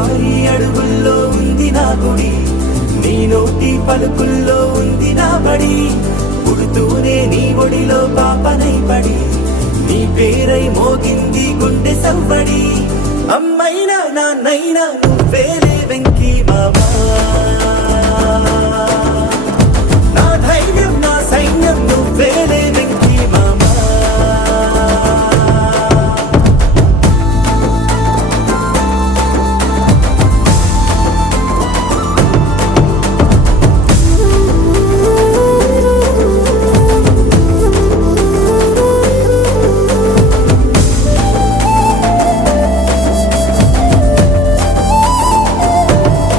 చిన్నారి అడుగుల్లో ఉంది నా గుడి, నీ నోటి పలుకుల్లో ఉంది నా బడి. పుడుతూనే నీ ఒడిలో పాపనై పడి, నీ పేరై మోగింది గుండె సవ్వడి. అమ్మైనా నాన్నైనా నువ్వేలే వెంకీ.